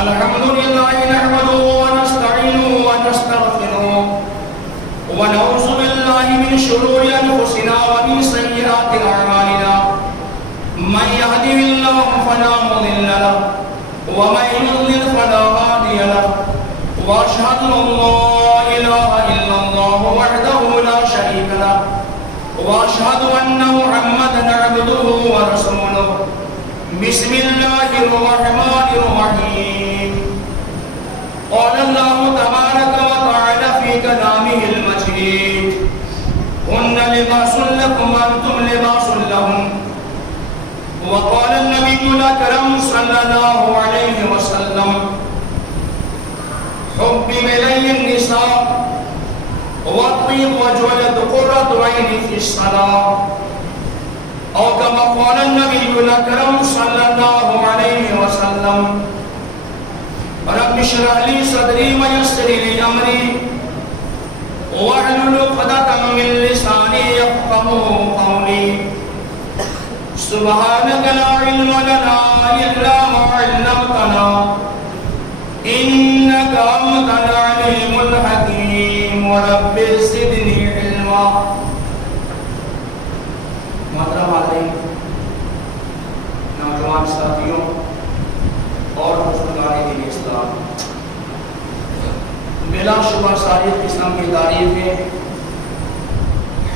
الحمد لله نحمده ونستعينه ونستغفره ونعوذ بالله من شرور أنفسنا ومن سيئات أعمالنا من يهده الله فلا مضل له ومن يضلل فلا هادي له وأشهد أن لا إله إلا الله وحده لا شريك له وأشهد أن محمدا عبده ورسوله بسم الله الرحمن الرحيم قال الله تبارك وتعالى في كلامه المجيد هن لباس لكم وأنتم لباس لهم وقال النبي الأكرم صلى الله عليه وسلم حبب إلي النساء والطيب وجعلت قرة عيني في الصلاة أو كما قال النبي الأكرم صلى الله عليه وسلم رب اشرح لي صدري ويسر لي أمري واحلل عقدة من لساني يفقهوا قولي سبحانك لا علم لنا إلا ما علمتنا إنك أنت العليم الحكيم ورب زدني علما. محترم حاضرین، نوجوان ساتھیوں اور بزرگان دین اسلام، بلا شبہ ساری قسم کی تعریفیں،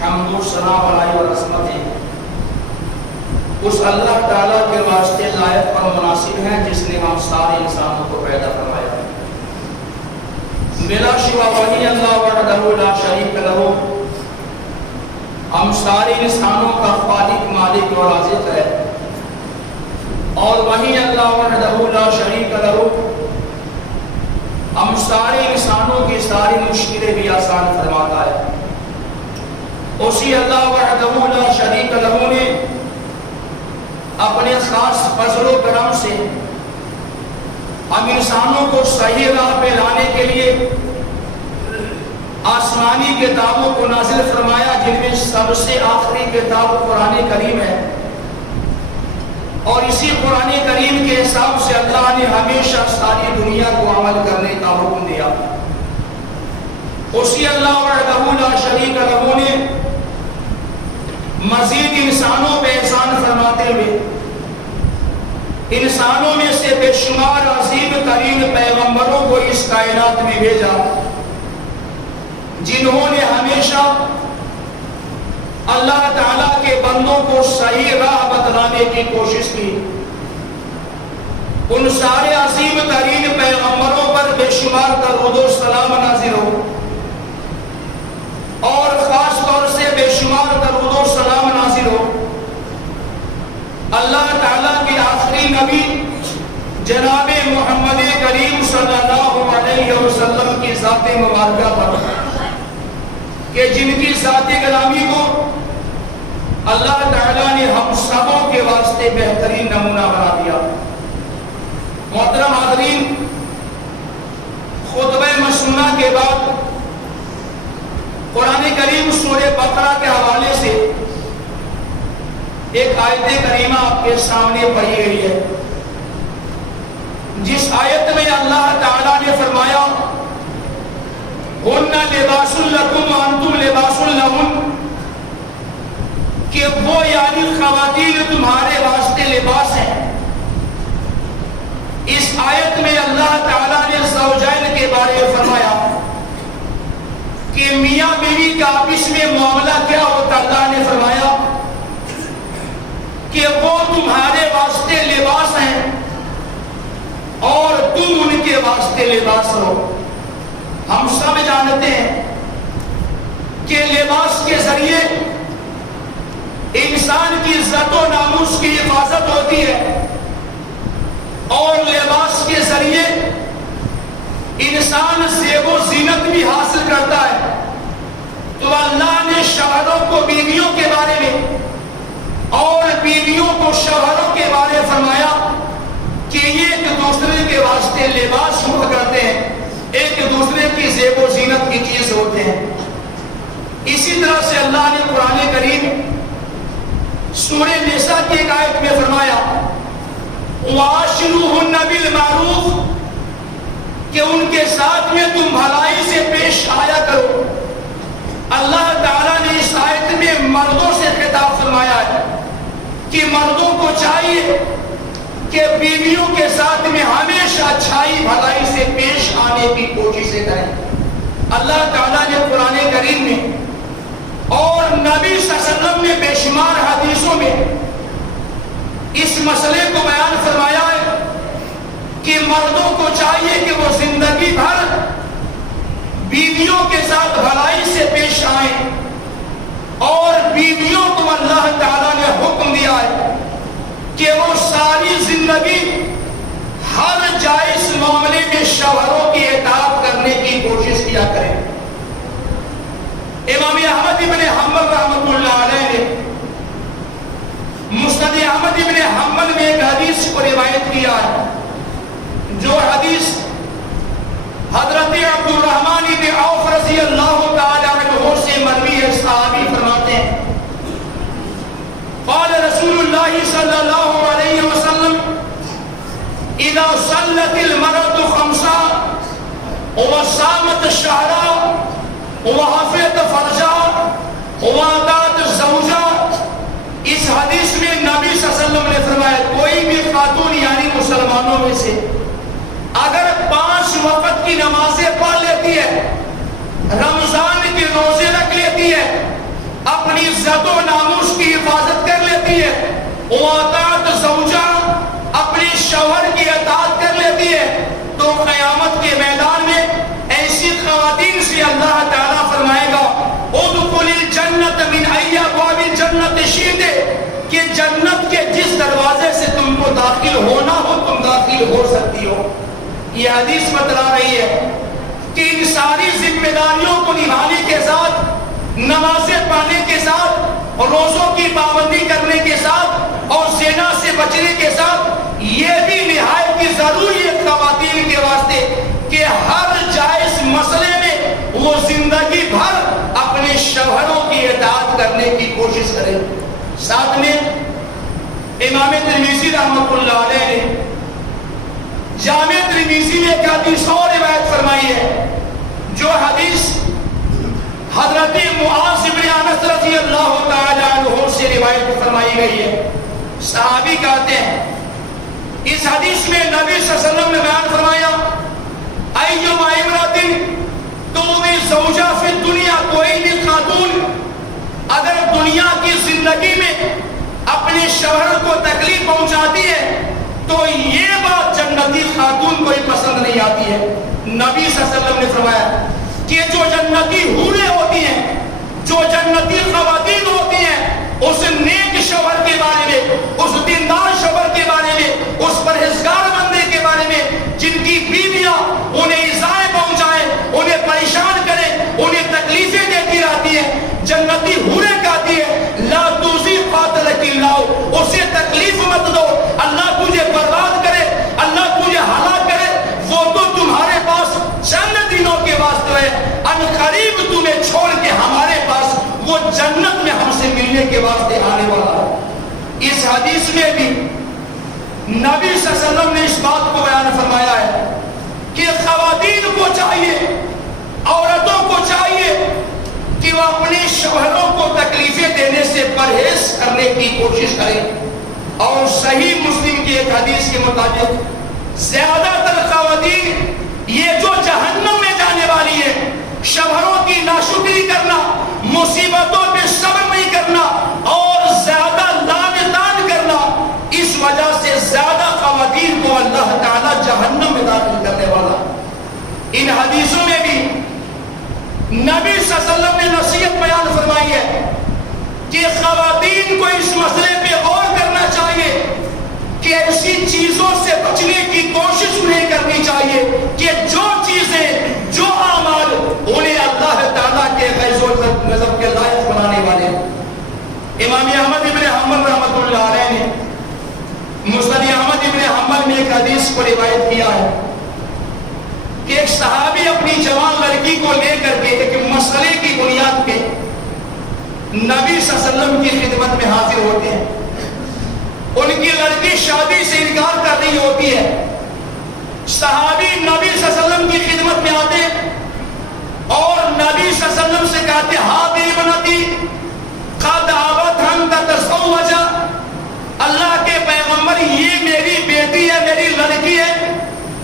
حمد و ثنا بڑائی اور عظمتیں اس اللہ تعالیٰ کے واسطے لائق اور مناسب ہیں جس نے ہم سارے انسانوں کو پیدا فرمایا ہے. بلا شبہ وہی اللہ وحدہ لا شریک لہ ہم سارے انسانوں کا خالق، مالک اور رازق ہے، اور وہی اللہ وحدہ لا شریک لہ ہم سارے انسانوں کی ساری مشکلیں بھی آسان فرماتا ہے. اسی اللہ وحدہ لا شریک لہ نے اپنے خاص فضل و کرم سے ہم انسانوں کو صحیح راہ پہ لانے کے لیے آسمانی کتابوں کو نازل فرمایا، جن میں سب سے آخری کتاب قرآن کریم ہے، اور اسی قرآن کریم کے حساب سے اللہ نے ہمیشہ ساری دنیا کو عمل کرنے کا حکم دیا. اسی اللہ وحدہ لا شریک لہ نے مزید انسانوں پہ احسان فرماتے ہوئے انسانوں میں سے بے شمار عظیم ترین پیغمبروں کو اس کائنات میں بھیجا، جنہوں نے ہمیشہ اللہ تعالیٰ کے بندوں کو صحیح راہ بتلانے کی کوشش کی. ان سارے عظیم ترین پیغمبروں پر بے شمار درود و سلام نازل ہو، اور خاص طور سے بے شمار درود و سلام نازل ہو اللہ تعالیٰ کے آخری نبی جناب محمد کریم صلی اللہ علیہ وسلم کی ذات مبارکہ پر، کہ جن کی ذات کلامی کو اللہ تعالیٰ نے ہم سبوں کے واسطے بہترین نمونہ بنا دیا. محترم حاضرین، خطبہ مسنونہ کے بعد قرآن کریم سورہ بقرہ کے حوالے سے ایک آیت کریمہ آپ کے سامنے پڑھی گئی ہے، جس آیت میں اللہ تعالیٰ نے فرمایا ہن لباس لکم وانتم لباس لہن، کہ وہ یعنی خواتین تمہارے واسطے لباس ہیں. اس آیت میں اللہ تعالیٰ نے زوجین کے بارے میں فرمایا کہ میاں بیوی کا آپس میں معاملہ کیا ہوتا. اللہ نے فرمایا کہ وہ تمہارے واسطے لباس ہیں اور تم ان کے واسطے لباس ہو. ہم سب جانتے ہیں کہ لباس کے ذریعے انسان کی عزت و ناموس کی حفاظت ہوتی ہے، اور لباس کے ذریعے انسان زیب و زینت بھی حاصل کرتا ہے. تو اللہ نے شوہروں کو بیویوں کے بارے میں اور بیویوں کو شوہروں کے بارے میں فرمایا کہ یہ ایک دوسرے کے واسطے لباس ہوا کرتے ہیں، ایک دوسرے کی زیب و زینت کی چیز ہوتے ہیں. اسی طرح سے اللہ نے قرآن کریم سورہ نساء کی ایک آیت میں فرمایا وَعَاشِرُوهُنَّ بِالْمَعْرُوفِ کہ ان کے ساتھ میں تم بھلائی سے پیش آیا کرو۔ اللہ تعالیٰ نے اس آیت میں مردوں سے خطاب فرمایا ہے کہ مردوں کو چاہیے کہ بیویوں کے ساتھ میں ہمیشہ اچھائی بھلائی سے پیش آنے کی کوششیں کریں۔ اللہ تعالیٰ نے قرآن کریم میں اور نبی صلی اللہ علیہ وسلم نے بے شمار حدیثوں میں اس مسئلے کو بیان فرمایا ہے کہ مردوں کو چاہیے کہ وہ زندگی بھر بیویوں کے ساتھ بھلائی سے پیش آئیں، اور بیویوں کو اللہ تعالیٰ نے حکم دیا ہے کہ وہ ساری زندگی ہر جائز معاملے میں شوہروں کی اطاعت کرنے کی کوشش کیا کریں۔ امام احمد ابن حنبل رحمۃ اللہ علیہ نے مسند احمد ابن حنبل میں ایک حدیث کو روایت کیا ہے، جو حدیث حضرت عبد الرحمن بن عوف رضی اللہ تعالی عنہ سے مروی ہے۔ صحابی فرماتے ہیں قال رسول اللہ صلی اللہ علیہ وسلم اذا صلت المرأة خمسا وصامت شهرا وحفظت فرجا وأطاعت زوجا۔ اس حدیث میں نبی صلی اللہ علیہ وسلم نے فرمایا کوئی بھی خاتون یعنی مسلمانوں میں سے اگر 5 وقت کی نمازیں پڑھ لیتی ہے، رمضان کے روزے رکھ لیتی ہے، اپنی عزت و ناموس کی حفاظت کر لیتی ہے، وَأَطَاعَتْ زَوْجَهَا اپنے شوہر کی اطاعت کر لیتی ہے، تو قیامت کے میدان میں ایسی خواتین سے اللہ تعالیٰ فرمائے گا اُدْخُلِ الْجَنَّةَ مِنْ أَيِّ أَبْوَابِ الْجَنَّةِ شِئْتِ، کہ جنت کے جس دروازے سے تم کو داخل ہونا ہو تم داخل ہو سکتی ہو۔ یہ حدیث بتلا رہی ہے کہ ان ساری ذمہ داریوں کو نبھانے کے ساتھ، نمازیں پڑھنے کے ساتھ، روزوں کی پابندی کرنے کے ساتھ اور زنا سے بچنے کے ساتھ یہ بھی نہایت کی ضروری ہے خواتین کے واسطے کہ ہر جائز مسئلے میں وہ زندگی بھر اپنے شوہروں کی اطاعت کرنے کی کوشش کریں۔ ساتھ میں امام ترمذی رحمۃ اللہ علیہ نے جامع ترمذی میں ایک حدیث اور روایت فرمائی ہے، جو حدیث حضرت معاذ بن انس رضی اللہ تعالی عنہ سے روایت فرمائی گئی ہے۔ صحابی کہتے ہیں اس حدیث میں نبی صلی اللہ علیہ وسلم نے بیان فرمایا ایما امرأۃ تؤذی زوجها فی الدنیا، کوئی بھی خاتون اگر دنیا کی زندگی میں اپنے شوہر کو تکلیف پہنچاتی ہے تو یہ بات جنتی خاتون کو ہی پسند نہیں آتی ہے۔ نبی صلی اللہ علیہ وسلم نے فرمایا کہ جو جنتی حوریں ہوتی ہیں، جو جنتی خواتین ہوتی ہیں، اس نیک شوہر کے بارے میں، اس دیندار شوہر کے بارے میں، اس پرہیزگار بندے کے بارے میں جن کی بیویاں انہیں ایذائیں پہنچائیں، انہیں پریشان کریں، انہیں تکلیفیں دیتی رہتی ہیں، جنتی حوریں کہتی ہے لا تؤذی قاتلک اللہ، اسے تکلیف مت دو، اللہ تجھے برباد کرے، اللہ تجھے ہلاک کرے، وہ تو تمہارے پاس چند دنوں کے واسطے ہے، ان قریب تمہیں چھوڑ کے ہمارے پاس وہ جنت میں ہم سے ملنے کے واسطے آنے والا ہے۔ اس حدیث میں بھی نبی صلی اللہ علیہ وسلم نے اس بات کو بیان فرمایا ہے کہ خواتین کو چاہیے، عورتوں کو چاہیے کہ وہ اپنے شوہروں کو تکلیفیں دینے سے پرہیز کرنے کی کوشش کریں۔ اور صحیح مسلم کی ایک حدیث کے مطابق زیادہ تر خواتین یہ جو جہنم میں جانے والی ہے، شوہروں کی ناشکری کرنا، مصیبتوں پہ صبر نہیں کرنا اور زیادہ لعن طعن کرنا، اس وجہ سے زیادہ خواتین کو اللہ تعالیٰ جہنم میں داخل کرنے والا۔ ان حدیثوں میں بھی نبی صلی اللہ علیہ وسلم نے نصیحت بیان فرمائی ہے کہ خواتین کو اس مسئلے پہ غور کرنا چاہیے کہ ایسی چیزوں سے بچنے کی کوشش نہیں کرنی چاہیے کہ جو چیزیں، جو اعمال انہیں اللہ تعالیٰ کے غیظ و غضب کے لائق بنانے والے ہیں۔ امام احمد ابن حنبل رحمۃ اللہ علیہ نے مسند احمد ابن حنبل میں ایک حدیث کو روایت کیا ہے کہ ایک صحابی اپنی جوان لڑکی کو لے کر کے ایک مسئلے کی بنیاد پہ نبی صلی اللہ علیہ وسلم کی خدمت میں حاضر ہوتے ہیں۔ ان کی لڑکی شادی سے انکار کر رہی ہوتی ہے، صحابی نبی صلی اللہ علیہ وسلم کی خدمت میں آتے اور نبی صلی اللہ علیہ وسلم سے کہتے ہاتھی بنتی قد آبت تزوج، اللہ کے پیغمبر یہ میری بیٹی ہے، میری لڑکی ہے،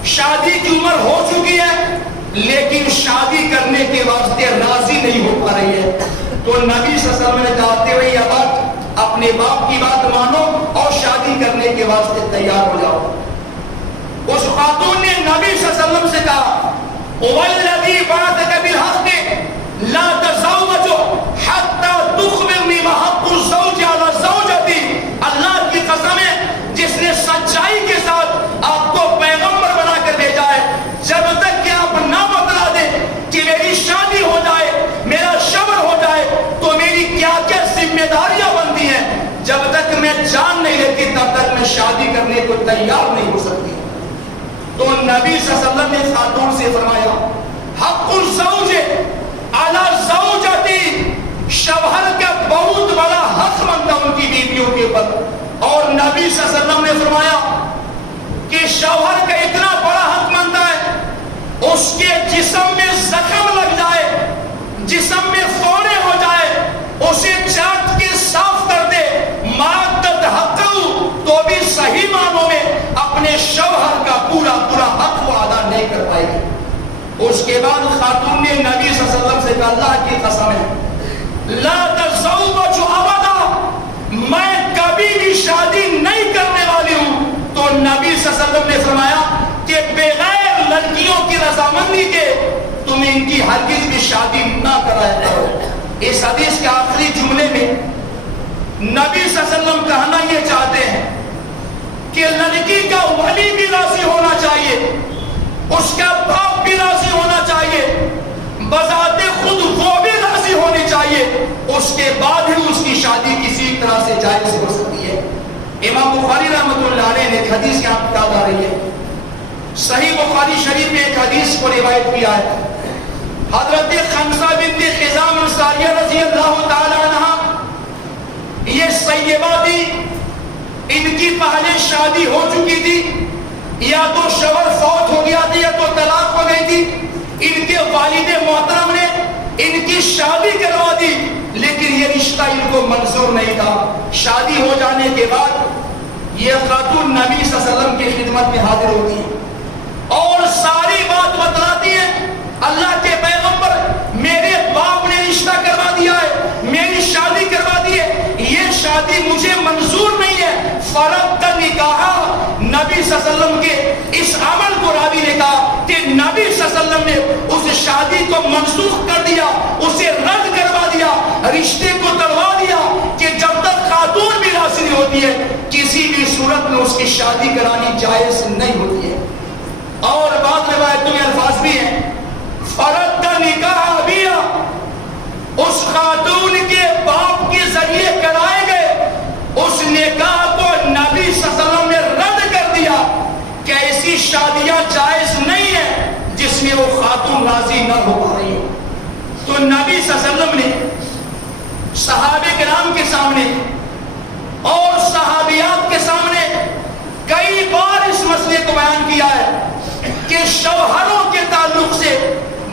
شادی کی عمر ہو چکی ہے لیکن شادی کرنے کے واسطے راضی نہیں ہو پا رہی ہے۔ تو نبی صلی اللہ علیہ وسلم نے کہتے ہوئے یہ بات اپنے باپ کی بات مانو اور شادی کرنے کے واسطے تیار ہو جاؤ۔ اس خاتون نے نبی صلی اللہ علیہ وسلم سے کہا والذی بعثک بالحق لا تزوج حتى تخبرنی ما حق الزوج علی زوجتی، اللہ کی قسم ہے جس نے سچائی کے ساتھ آپ کو پیغمبر بنا کر بھیجا ہے، جب تک کہ آپ نہ بتلا دیں کہ میری شادی ہو جائے، میرا شوہر ہو جائے تو میری کیا کیا ذمہ داریاں بنتی ہیں، جب تک میں جان نہیں لیتی تب تک میں شادی کرنے کو تیار نہیں ہو سکتی۔ تو نبی صلی اللہ علیہ وسلم نے خاتون سے فرمایا حق الزوج علی زوجتی، شوہر کا بہت بڑا حق بنتا ان کی بیویوں کے اوپر، اور نبی صلی اللہ علیہ وسلم نے فرمایا کہ شوہر کا اتنا بڑا حق بنتا ہے اس کے جسم میں زخم لگ جائے، جسم میں فوڑے ہو جائے، اسے چاٹ کے صاف کر دے، مادت حق تو بھی صحیح معنوں میں اپنے شوہر کا پورا حق وہ ادا نہیں کر پائے گی۔ اس کے بعد خاتون نے نبی صلی اللہ علیہ وسلم سے کہا اللہ کی قسم ہے لا تزوج ابدا، میں کبھی بھی شادی نہیں کرنے والی ہوں۔ تو نبی صلی اللہ علیہ وسلم نے فرمایا کہ بغیر لڑکیوں کی رضامندی کے تم ان کی ہرگز بھی شادی نہ کرایا کرو۔ اس حدیث کے آخری جملے میں نبی صلی اللہ علیہ وسلم کہنا یہ چاہتے ہیں کہ لڑکی کا ولی بھی راضی ہونا چاہیے، اس کا باپ بھی راضی ہونا چاہیے، بذات خود وہ بھی راضی ہونی چاہیے، اس کے بعد ہی اس کی شادی کسی طرح سے جائز ہو سکتی ہے۔ امام بخاری رحمۃ اللہ علیہ نے ایک حدیث یہاں بتا آ رہی ہے، صحیح بخاری شریف میں ایک حدیث کو روایت کیا ہے، حضرت خمسہ بنت خزام انصاریہ رضی اللہ تعالی عنہ، یہ سیبہ تھی، ان کی پہلے شادی ہو چکی تھی، یا تو شوہر فوت ہو گیا تھا یا تو طلاق ہو گئی تھی، ان کے والد محترم نے ان کی شادی کروا دی لیکن یہ رشتہ ان کو منظور نہیں تھا۔ شادی ہو جانے کے بعد یہ خاتون نبی صلی اللہ علیہ وسلم کی خدمت میں حاضر ہوتی ہے اور ساری بات بتلاتی ہے اللہ کے پیغمبر میرے باپ نے رشتہ کروا دیا ہے، میری شادی کروا دی ہے، یہ شادی مجھے منظور نہیں ہے، فرد نکاح۔ نبی صلی اللہ علیہ وسلم کے اس عمل کو راوی نے کہا کہ نبی صلی اللہ علیہ وسلم نے اس شادی کو منسوخ کر دیا، اسے رد کروا دیا، رشتے کو توڑوا دیا کہ جب تک خاتون بھی راضی نہیں ہوتی ہے کسی بھی صورت میں اس کی شادی کرانی جائز نہیں ہوتی ہے۔ اور بعض روایتوں میں الفاظ بھی ہیں فرد نکاح ابیہ، اس خاتون کے باپ کے ذریعے کرائے گئے اس نکاح کو نبی صلی اللہ علیہ وسلم نے رد کر دیا کہ ایسی شادیاں جائز نہیں ہیں جس میں وہ خاتون راضی نہ ہو پا رہی ہو۔ تو نبی صلی اللہ علیہ وسلم نے صحابہ کرام کے سامنے اور صحابیات کے سامنے کئی بار اس مسئلے کو بیان کیا ہے کہ شوہروں کے تعلق سے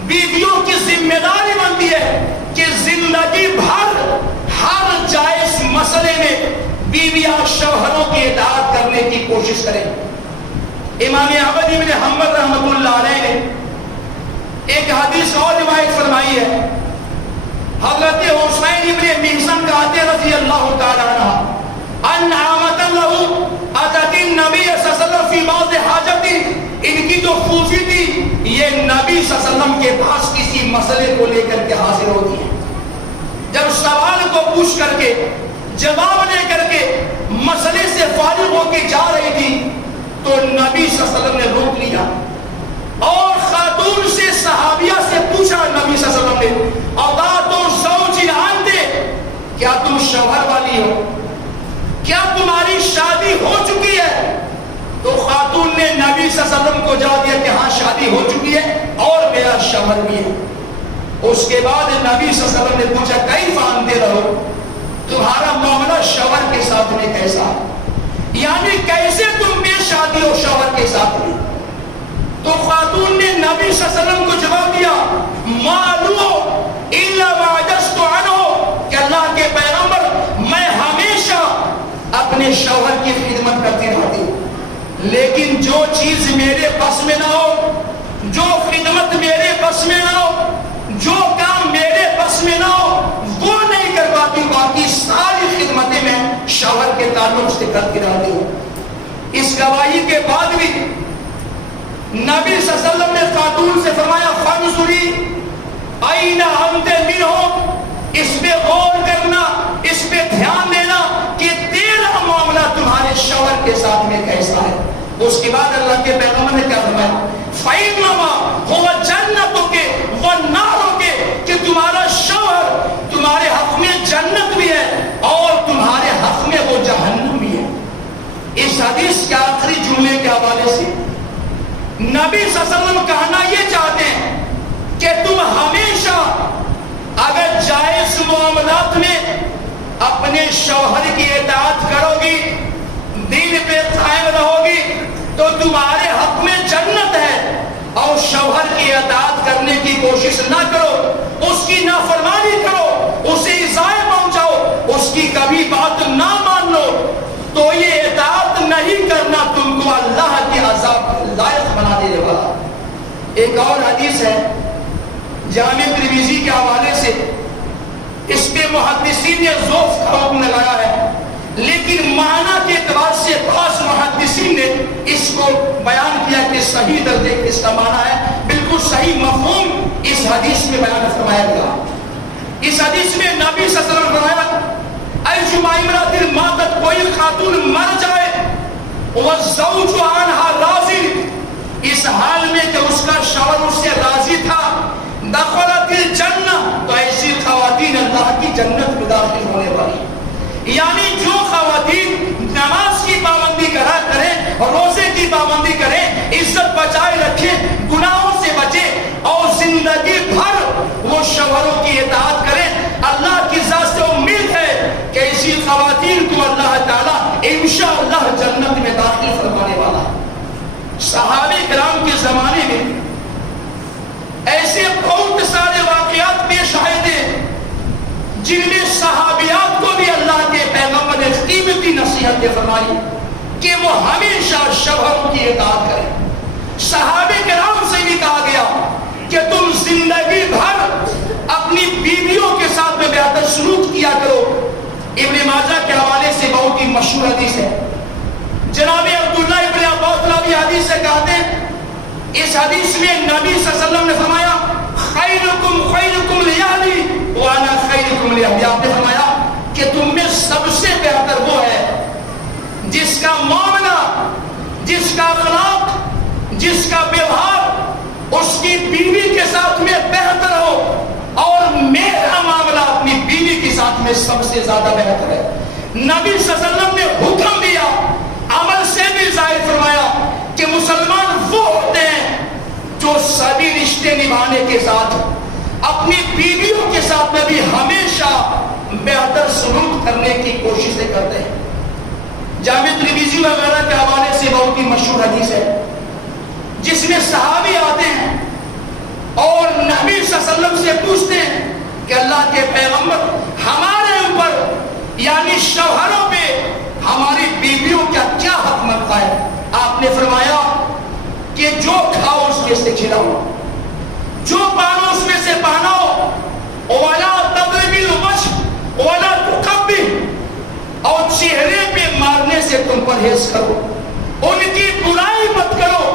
بیویوں کی ذمہ داری بنتی ہے کہ زندگی بھر ہر جائز مسئلے میں بیویاں شوہروں کی اطاعت کرنے کی کوشش کریں۔ امام احمد بن حنبل رحمۃ اللہ علیہ نے ایک حدیث اور روایت فرمائی ہے، حضرت حسین بن محسن کہتے رضی اللہ تعالی عنہ ان عامت له اتت النبی صلی اللہ علیہ وسلم فی بعض حاجتی، ان کی جو پھوپھی تھی یہ نبی صلی اللہ علیہ وسلم کے پاس کسی مسئلے کو لے کر کے حاضر ہوتی ہے، جب سوال کو پوچھ کر کے جواب دے کر کے مسئلے سے فارغ ہو کے جا رہی تھی تو نبی صلی اللہ علیہ وسلم نے روک لیا اور خاتون سے صحابیہ سے پوچھا نبی صلی اللہ علیہ وسلم نے اذات الزوج انت، کیا تم شوہر والی ہو، کیا تمہاری شادی ہو چکی ہے؟ تو خاتون نے نبی صلی اللہ علیہ وسلم کو جواب دیا کہ ہاں شادی ہو چکی ہے اور میرا شوہر بھی ہے۔ اس کے بعد نبی صلی اللہ علیہ وسلم نے پوچھا کیف انت رہو، تمہارا معاملہ شوہر کے ساتھ میں کیسا، یعنی کیسے تم بے شادی ہو شوہر کے ساتھ میں؟ خاتون نے نبی صلی اللہ علیہ وسلم کو جواب دیا مالو الا ما عجزت عنہ کہ اللہ کے پیغمبر میں ہمیشہ اپنے شوہر کی خدمت کرتی رہتی ہوں، لیکن جو چیز میرے بس میں نہ ہو، جو خدمت میرے بس میں نہ ہو، جو کام میرے بس میں نہ ہو وہ نہیں کر پاتی، باقی ساری خدمتیں میں شوہر کے تعلق سے کرتی رہتی ہوں۔ اس گواہی کے بعد بھی نبی صلی اللہ علیہ وسلم نے خاتون سے فرمایا فانظری این انت منہ، اس پہ غور کرنا، اس پہ دھیان دینا کہ تیرا معاملہ تمہارے شوہر کے ساتھ میں کیسا ہے۔ اس کے بعد اللہ کے پیغمبر نے کیا فرمایا فَإِنَّمَا هُوَ جَنَّتُكَ وَالنَّارُكَ کہ تمہارا شوہر تمہارے حق میں جنت بھی ہے اور تمہارے حق میں وہ جہنم بھی ہے۔ اس حدیث کے آخری جملے کے حوالے سے نبی صلی اللہ علیہ وسلم کہنا یہ چاہتے ہیں کہ تم ہمیشہ اگر جائز معاملات میں اپنے شوہر کی اطاعت کرو گی، دین پہ قائم رہو گی تو تمہارے حق میں جنت ہے، اور شوہر کی اطاعت کرنے کی کوشش نہ کرو، اس کی نافرمانی کرو، اسے ایذائے پہنچاؤ، اس کی کبھی بات نہ مان لو تو یہ اطاعت نہیں کرنا تم کو اللہ کے عذاب لائق بنا دینے والا۔ ایک اور حدیث ہے جامع ترمذی کے حوالے سے، اس پہ محدثین نے ضعف کا حکم لگایا ہے، لیکن معنی کے اعتبار سے بعض محدثین نے اس کو بیان کیا کہ صحیح درجے اس کا معنی ہے، بالکل صحیح مفہوم اس حدیث میں بیان فرمایا گیا۔ اس حدیث میں نبی صلی اللہ علیہ وسلم نے فرمایا ایجما امرأۃ ماتت، کوئی خاتون مر جائے والزوج عنہا راضی، اس حال میں کہ اس کا شوہر اس سے راضی تھا، دخلت الجنہ، تو ایسی خواتین اللہ کی جنت میں داخل ہونے والی۔ یعنی جو خواتین نماز کی پابندی کریں، روزے کی پابندی کریں، عزت بچائے رکھیں، گناہوں سے بچیں اور زندگی بھر وہ شوہروں کی اطاعت کریں، اللہ کی ذات سے امید ہے کہ ایسی خواتین کو اللہ تعالیٰ انشاءاللہ جنت میں داخل فرمانے والا ہے۔ صحابہ کرام کے زمانے میں ایسے بہت سارے واقعات پیش آئے تھے جن میں صحابیات کو بھی اللہ کے پیغمبر نے قیمتی نصیحتیں فرمائی کہ وہ ہمیشہ شوہروں کی اطاعت کریں۔ صحابہ کرام سے بھی کہا گیا کہ تم زندگی بھر اپنی بیویوں کے ساتھ میں بہتر سلوک کیا کرو۔ ابن ماجہ کے حوالے سے بہت ہی مشہور حدیث ہے، جناب عبداللہ ابن عباس رضی حدیث سے کہتے ہیں، اس حدیث میں نبی صلی اللہ علیہ وسلم نے فرمایا خیرکم خیرکم لیہلی وانا خیرکم لیہلی، آپ نے فرمایا کہ تم میں سب سے بہتر وہ ہے جس کا معاملہ، جس کا اخلاق، جس کا ویوہار اس کی بیوی کے ساتھ میں بہتر ہو، اور میرا معاملہ اپنی بیوی کے ساتھ میں سب سے زیادہ بہتر ہے۔ نبی صلی اللہ علیہ وسلم نے حکم دیا، عمل سے بھی ظاہر فرمایا کہ مسلمان وہ ہوتے ہیں جو سبھی رشتے نبھانے کے ساتھ اپنی بیویوں کے ساتھ میں بھی ہمیشہ بہتر سلوک کرنے کی کوششیں کرتے ہیں۔ جامع ترمذی وغیرہ کے حوالے سے بہت ہی مشہور حدیث ہے جس میں صحابی آتے ہیں اور نبی صلی اللہ علیہ وسلم سے پوچھتے ہیں کہ اللہ کے پیغمبر ہمارے اوپر یعنی شوہروں پہ ہماری بیویوں کا کیا حق بنتا ہے؟ آپ نے فرمایا کہ جو کھاؤ اس میں سے کھلاؤ، جو پانو اس میں سے پہناؤ، وَلَا تَضْرِبِ الْوَجْهَ وَلَا تُقَبِّحْ، اور چہرے پہ مارنے سے تم پرہیز کرو، ان کی برائی مت کرو،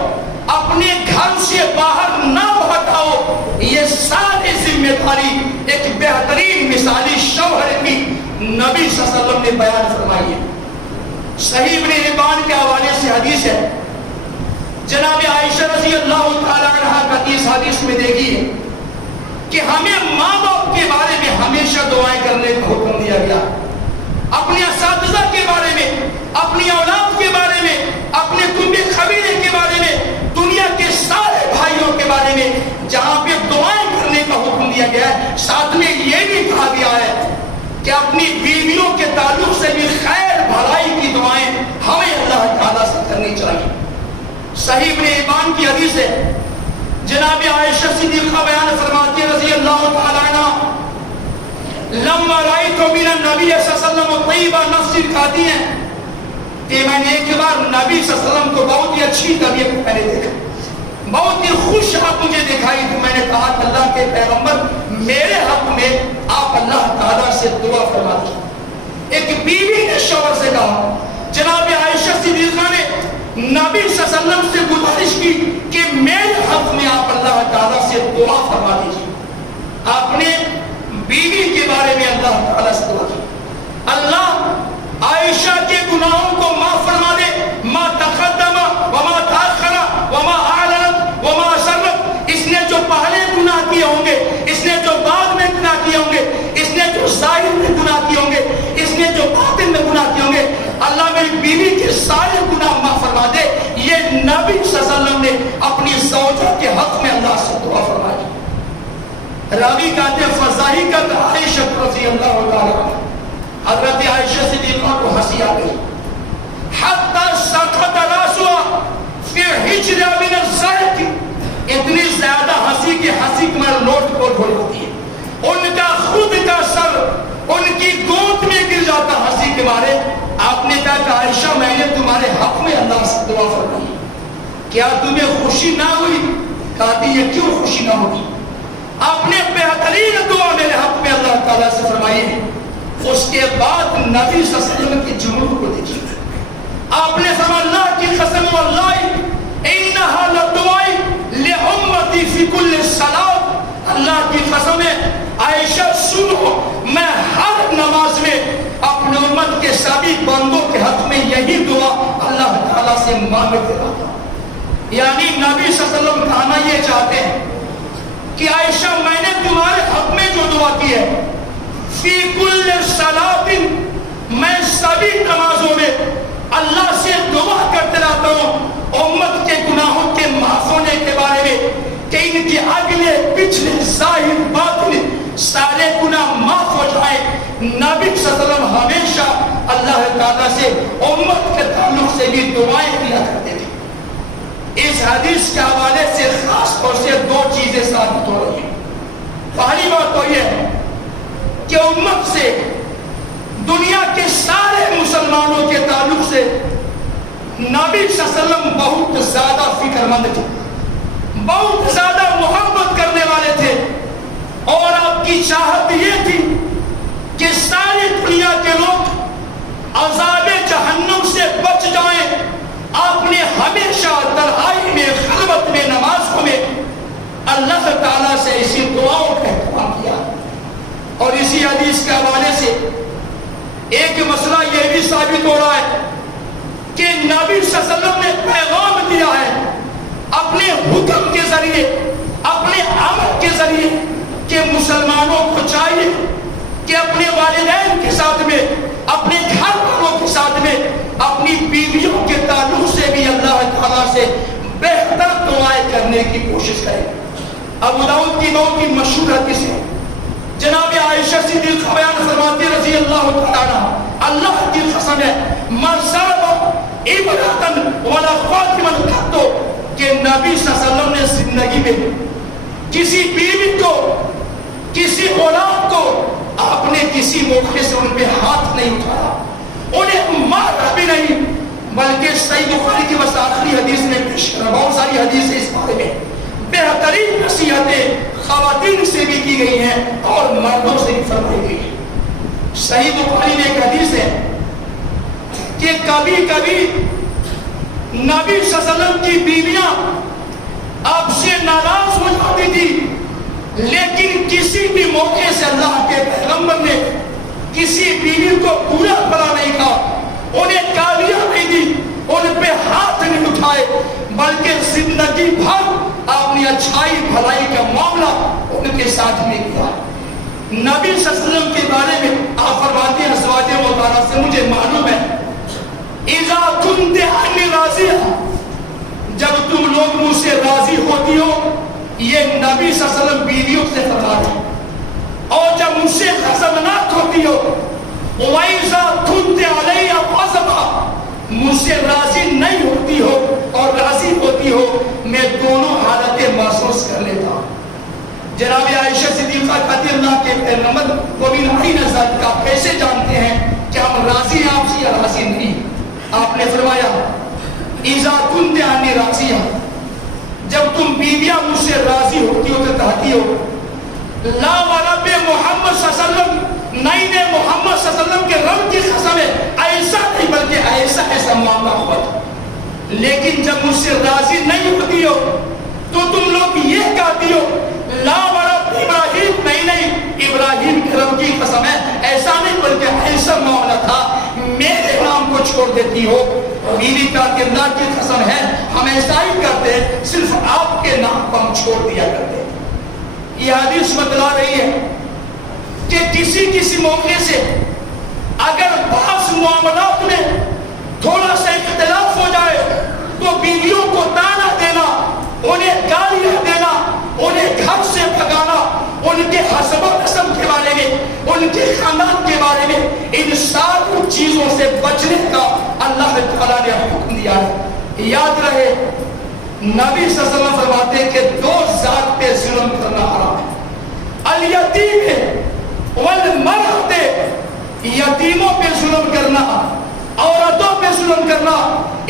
اپنے گھر سے باہر نہ بھگاؤ۔ یہ ساری ذمہ داری ایک بہترین مثالی شوہر کی نبی صلی اللہ علیہ وسلم نے بیان فرمائی ہے۔ صحیح ابن حبان کے حوالے سے حدیث ہے، جناب عائشہ رضی اللہ تعالی عنہا کا اس حدیث میں دیکھیے کہ ہمیں ماں باپ کے بارے میں ہمیشہ دعائیں کرنے کا حکم دیا گیا، اپنے اساتذہ کے بارے میں، اپنی اولاد کے بارے میں، اپنے کنبے قبیلے کے بارے میں، دنیا کے سارے بھائیوں کے بارے میں جہاں پہ دعائیں کرنے کا حکم دیا گیا ہے، ساتھ میں یہ بھی کہا گیا ہے کہ اپنی بیویوں کے تعلق سے بھی خیر بھلائی کی دعائیں ہمیں اللہ تعالیٰ سے کرنی چاہیے۔ صحیح ابن حبان کی حدیث ہے، جناب عائشہ صدیقہ بیان فرماتی ہے رضی اللہ تعالیٰ عنہ، لما رأیت من النبی صلی اللہ علیہ وسلم طیبہ نفس کہتی ہیں کہ میں نے ایک بار نبی صلی اللہ علیہ وسلم کو بہت ہی اچھی طبیعت میں نے دیکھا، بہت ہی خوش آپ مجھے دکھائی، تو میں نے کہا کہ اللہ کے پیغمبر میرے حق میں آپ اللہ تعالیٰ سے دعا فرما دیجیے۔ ایک بیوی نے شوہر سے کہا، جناب عائشہ صدیقہ نے نبی صلی اللہ علیہ وسلم سے گزارش کی کہ میرے حق میں آپ اللہ تعالیٰ سے دعا فرما دیجیے۔ آپ نے بیوی کے بارے میں اللہ تعالیٰ سے دعا کی، اللہ عائشہ کے گناہوں کو معاف فرما دے، ما تقدم وما تاخر وما اعلنت وما اسرت، اس نے جو پہلے گناہ کیے ہوں گے، اس نے جو بعد میں گناہ کیے ہوں گے، اس نے جو ظاہر میں گناہ کیے ہوں گے، اس نے جو باطن میں گناہ کیے ہوں گے، اللہ میری بیوی کے سارے گناہ معاف فرما دے۔ یہ نبی صلی اللہ علیہ وسلم نے اپنی زوجہ کے حق میں اللہ سے دعا فرمائی۔ راوی کہتے ہیں فضاحکت عائشہ رضی اللہ تعالی عنہ، حضرت عائشہ صدیقہ کو ہنسی آ گئی، حتی سقط راسها فی حجر من الضحک، اتنی زیادہ ہنسی کہ ہنسی میں لوٹ پوٹ ہو جاتی ہے، ان کا خود کا سر ان کی گود میں گر جاتا ہنسی کے مارے۔ آپ نے کہا کہ عائشہ میں نے تمہارے حق میں اللہ سے دعا فرمائی، کیا تمہیں خوشی نہ ہوئی؟ کہتی ہے کیوں خوشی نہ ہوگی، آپ نے بہترین دعا میرے حق میں اللہ تعالیٰ سے فرمائی ہے۔ اس کے بعد نبی صلی اللہ علیہ وسلم کی جملوں کو دیکھیے، آپ نے فرمایا اللہ کی قسم واللہ انہا لدعائی لامتی فی کل صلاۃ، اللہ کی قسم ہے عائشہ سنو، میں ہر نماز میں اپنے امت کے سبھی بندوں کے حق میں یہی دعا اللہ تعالیٰ سے مانگتے رہتا ہوں۔ یعنی نبی صلی اللہ علیہ وسلم کہنا یہ چاہتے ہیں کہ عائشہ میں نے تمہارے حق میں جو دعا کی ہے، فی کل صلاۃ، میں سبھی نمازوں میں اللہ سے دعا کرتے رہتا ہوں امت کے گناہوں کے معاف ہونے کے بارے میں، کہ ان کے اگلے پچھلے ظاہر باطن سارے گناہ معاف ہو جائے۔ نبی صلی اللہ علیہ وسلم ہمیشہ اللہ تعالیٰ سے امت کے تعلق سے بھی دعائیں کیا کرتے تھے۔ اس حدیث کے حوالے سے خاص طور سے دو چیزیں ثابت ہو رہی ہیں۔ پہلی بات تو یہ ہے کہ امت سے، دنیا کے سارے مسلمانوں کے تعلق سے نبی صلی اللہ علیہ وسلم بہت زیادہ فکر مند تھے، بہت زیادہ محبت کرنے والے تھے، اور آپ کی چاہت یہ تھی کہ ساری دنیا کے لوگ عذاب جہنم سے بچ جائیں۔ آپ نے ہمیشہ تنہائی میں، خلوت میں، نمازوں میں اللہ تعالیٰ سے اسی دعاؤں کا اہتمام کیا۔ اور اسی حدیث کے حوالے سے ایک مسئلہ یہ بھی ثابت ہو رہا ہے کہ نبی صلی اللہ علیہ وسلم نے پیغام دیا ہے اپنے حکم کے ذریعے، اپنے عمل کے ذریعے، کہ مسلمانوں کو چاہیے کہ اپنے والدین کے ساتھ میں، اپنے گھر والوں کے ساتھ میں، اپنی بیویوں کے تعلق سے بھی اللہ تعالیٰ سے بہتر دعائیں کرنے کی کوشش کریں۔ ابو داؤد کی بہت ہی مشہور حدیث ہے، جناب عائشہ صدیقہ بیان فرماتی رضی اللہ تعالیٰ عنہ، اللہ کی قسم ہے ما ضرب امرأة ولا خاتما قط، کہ نبی صلی اللہ علیہ وسلم نے زندگی میں کسی بیوی کو، کسی اولاد کو آپ نے کسی موقع سے ان پہ ہاتھ نہیں اٹھایا، انہیں مارا بھی نہیں، بلکہ صحیح بخاری کی بس آخری حدیث میں پیش کرا، بہت ساری حدیث اس بارے میں بہترین نصیحتیں خواتین سے بھی کی گئی ہیں اور مردوں سے بھی فرمائی گئی ہیں۔ صحیح بخاری میں ایک حدیث ہے کہ کبھی کبھی نبی صلی اللہ علیہ وسلم کی بیویاں آپ سے ناراض ہو جاتی تھی، لیکن کسی بھی موقع سے اللہ کے پیغمبر نے کسی بیوی کو برا بھلا نہیں کہا، انہیں گالیاں نہیں دی، ان پہ ہاتھ نہیں اٹھائے، بلکہ زندگی بھر آپ نے اچھائی بھلائی کا معاملہ ان کے ساتھ میں کیا۔ نبی صلی اللہ علیہ وسلم کے بارے میں آپ فرماتے ہیں ازواج مطہرہ سے مجھے معلوم ہے، اذا كنت عني راضیہ، جب تم لوگ مجھ سے راضی ہوتی ہو، یہ نبی صلی اللہ علیہ وسلم بیویوں سے فرما رہے ہیں، اور جب مجھ سے غضبناک ہوتی ہو، وَإِذَا كُنْتَ عَلَيَّ غَضَبًا، مجھ سے راضی نہیں ہوتی ہو اور راضی ہوتی ہو، میں دونوں حالتیں محسوس کہ اللہ کے پیغمبر کو بھی نہیں نظر کا کیسے جانتے ہیں کہ ہم راضی ہیں آپ سے یا راضی نہیں؟ آپ نے فرمایا اذا كنت عني راضیہ، جب تم بیویاں مجھ سے راضی ہوتی ہو تو کہتی ہو لا ورب محمد صلی اللہ علیہ وسلم، نہیں نے محمد صلی اللہ علیہ وسلم کے رب کی قسم ہے، ایسا نہیں بلکہ ایسا ایسا معاملہ ہوا۔ لیکن جب مجھ سے راضی نہیں ہوتی ہو تو تم لوگ یہ کہتی ہو لا ورب ابراہیم، نہیں ابراہیم کے رب کی قسم ہے، ایسا نہیں بلکہ ایسا معاملہ تھا، میرے نام کو چھوڑ دیتی ہو۔ بیوی کا کہ اللہ کی قسم ہے ہم ایسا ہی کرتے، صرف آپ کے نام کو ہم چھوڑ دیا کرتے۔ یہ حدیث بتلا رہی ہے کہ کسی موقع سے اگر بعض معاملات میں تھوڑا سا اختلاف ہو جائے تو بیویوں کو طعنہ دینا، انہیں گالیاں دینا، انہیں گھر سے بھگانا، ان کے حسب و نسب کے بارے میں، ان کے خاندان کے بارے میں، ان ساری چیزوں سے بچنے کا اللہ تعالیٰ نے حکم دیا ہے۔ یاد رہے نبی صلی اللہ علیہ وسلم فرماتے ہیں کہ دو ذات پہ ظلم کرنا حرام ہے، الیتیم والمرأۃ، یتیموں پہ ظلم کرنا، عورتوں پہ ظلم کرنا،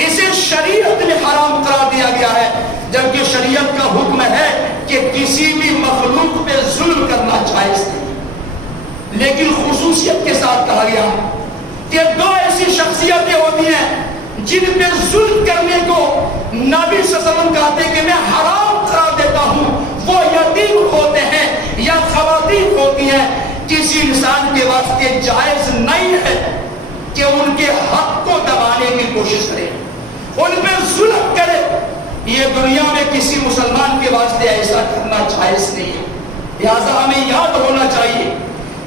اسے شریعت میں حرام قرار دیا گیا ہے، جبکہ شریعت کا حکم ہے کہ کسی بھی مخلوق پہ ظلم کرنا جائز نہیں، لیکن خصوصیت کے ساتھ کہا گیا کہ دو ایسی شخصیتیں ہوتی ہیں جن پہ ظلم کرنے کو نبی صلی اللہ علیہ وسلم کہتے ہیں کہ میں حرام قرار دیتا ہوں، وہ یتیم ہوتے ہیں یا خواتین ہوتی ہیں۔ کسی انسان کے واسطے جائز نہیں ہے کہ ان کے حق کو دبانے کی کوشش کرے، ان پہ ظلم کرے، یہ دنیا میں کسی مسلمان کے واسطے ایسا کرنا جائز نہیں ہے۔ لہذا ہمیں یاد ہونا چاہیے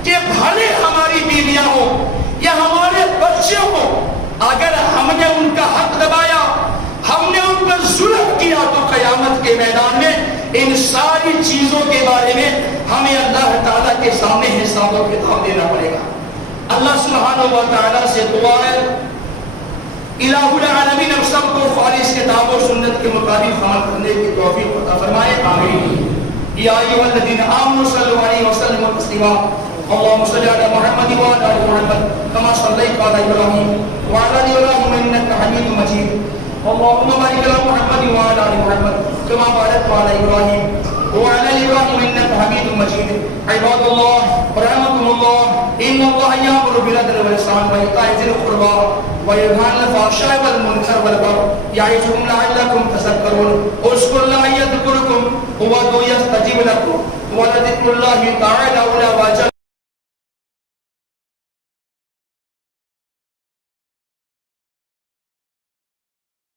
کہ بھلے ہماری بیویاں ہوں یا ہمارے بچے ہوں، اگر ہم نے ان کا حق دبایا، ہم نے ان پر ظلم کیا تو قیامت کے میدان میں ان ساری چیزوں کے بارے میں ہمیں اللہ تعالیٰ کے سامنے حساب و کتاب دینا پڑے گا۔ اللہ سبحانہ و تعالیٰ سے دعا ہے الہ العالمین ہم سب کو خالص کتاب و سنت کے مطابق عمل کرنے کی توفیق عطا فرمائے، آمین۔ یا ایھا الذین آمنوا صلوا علیہ وسلموا تسلیما، اللهم صل على محمد وعلى ال محمد كما صليت على ابراهيم وعلى ال ابراهيم انك حميد مجيد، اللهم بارك على محمد وعلى ال محمد كما باركت على ابراهيم وعلى ال ابراهيم انك حميد مجيد۔ عباد الله رحمكم الله، ان الله يأمر بالعدل والاحسان وايتاء ذي القربى وينهى عن الفحشاء والمنكر والبغي يعظكم لعلكم تذكرون، اذكروا الله يذكركم وادعوه يستجيب لكم ولذكر الله تعالى